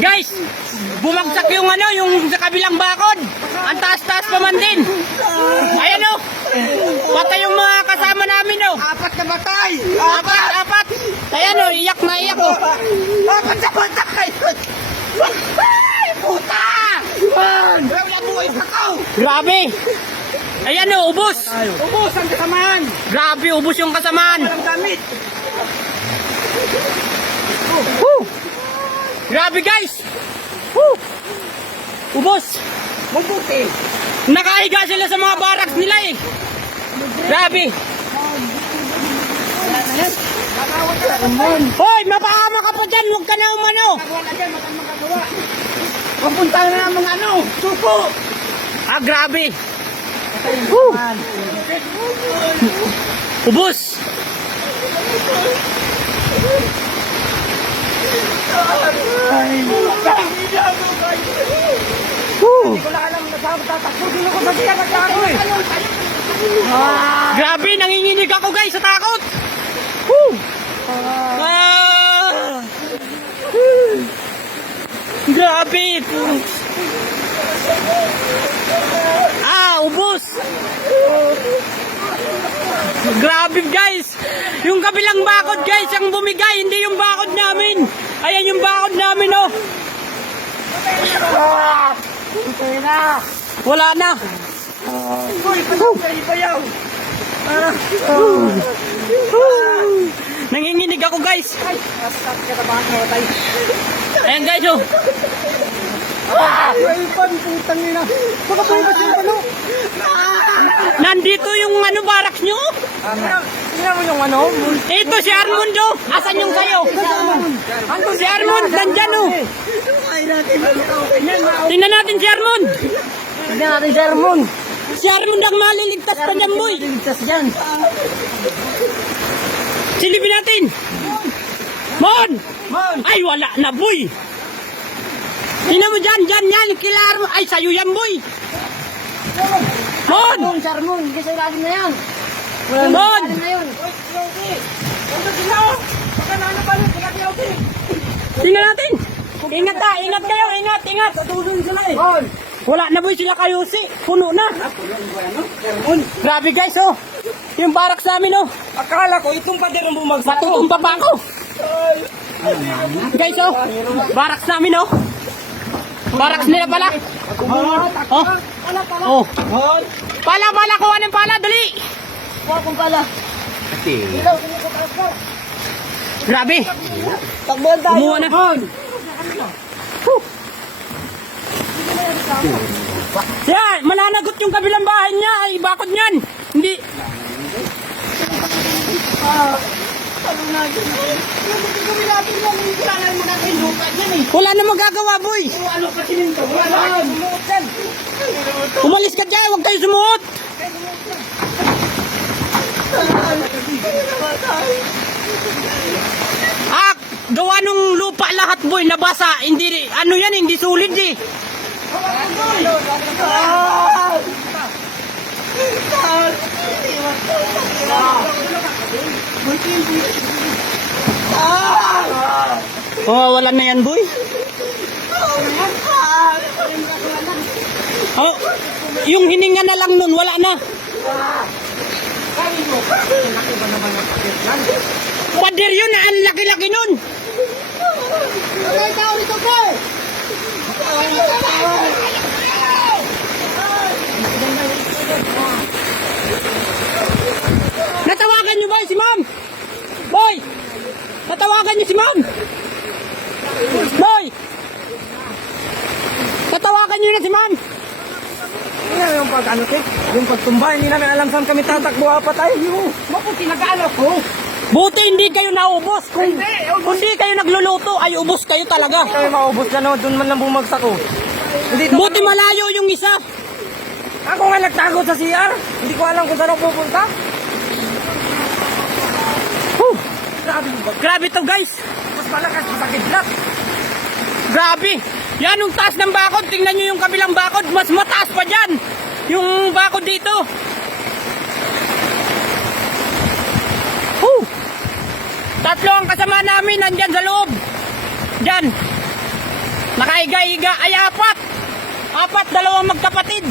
Guys, bumagsak yung ano, yung sa kabilang bakod. Ang taas-taas pa man din. Ayan o. Patay yung mga kasama namin o. Apat na batay! Apat. Ayan o, iyak na iyak o. Apat na batay! Ay, puta! Wala buhay pa ko! Grabe. Ayan o, ubos. Ubus ang kasamaan! Grabe, ubos yung kasamaan. Walang damit! Woo! Grabe guys. Woo! Ubos. Mabuti! Nakahiga sila sa mga barracks nila eh. Grabe. Hoy, mapahama ka pa dyan. Huwag ka na umano. Wala dyan, makang magagawa! Papunta na ng mga ano! Suko! Ah, grabe. Woo! Ubos. Woo! Hindi ko na alam na saan tatakbo. Sino ko sa siya nagkako eh! Grabe, nanginginig ako guys sa takot. Woo! Ah! Grabe. Ubos. Grabe guys. Yung kabilang bakod guys, ang bumigay, hindi yung bakod namin. Ayan yung bakod namin oh. Ito na! Wala na. Uy, bayaw! Nanginginig ako guys. Ay, nasat ka na ba ang matay? Ayan guys oh. Ay, putang ina! Baka pa yung yung ano? Nandito yung ano barracks nyo. Tingnan mo yung ano? Ito si Armando. Asan yung sayo? Si Armand, nandyan oh. Tingnan natin si Armand. Tingnan natin si Armand. Si Armand ang maliligtas pa dyan boy. Ligtas dyan. Silipin natin. Mon! Man! Ay wala na boy. Tingnan mo dyan, yan, kila Armand. Ay sayo yan boy. Mon! Armand, si Armand. Hindi sa ilalim na yan. Mon! Na yun. Tingnan natin. Ingat ha, ingat kayo, ingat. Tutulong sila eh. Wala na boy sila kayo si. Puno na. Grabe guys oh. Yung barracks namin oh. Akala ko itong pader ang bumagsak. Matutumba pa ako. Guys oh. Barracks namin oh. Barracks nila pala. Oh. Oh. Pala, kuha ng pala, dali. Huwag kong pala. Ilaw, sinukot ka. Grabe. Takbuhan tayo. Kumuha na. Yan, mananagot yung kabilang bahay niya. Ay, bakod niyan. Hindi. Wala na magagawa, boy. Ano pa sininto? Wala. Umalis ka dyan, huwag kayo sumuot. Gawa nung lupa lahat, boy, nabasa. Hindi, ano yan, hindi sulit eh. Oh, wala na yan, boy. Oh, yung hininga na lang nun, wala na. Pader yun, ang laki-laki nun. Natawagan nyo ba si ma'am? Boy! Natawagan nyo si ma'am? Boy! Natawagan nyo na si ma'am? Tingnan yung pag-ano, yung pagtumba, hindi namin alam saan kami tatakbo apat ay. Maputi nag-ano ko. Buti hindi kayo naubos. Kung hindi kayo nagluluto, ay ubos kayo talaga. Kami maubos na no, doon man lang bumagsak ko. Buti malayo yung isa. Ako nga nagtago sa CR. Hindi ko alam kung saan ako pupunta. Grabe to guys. Mas malakas sa kidlat. Grabe. Yan yung taas ng bakod. Tingnan nyo yung kabilang bakod. Mas mataas pa dyan. Yung bakod dito. Tatlo ang kasama namin nandyan sa loob. Diyan. Nakaiga-iga ay apat. Apat, dalawang magkapatid.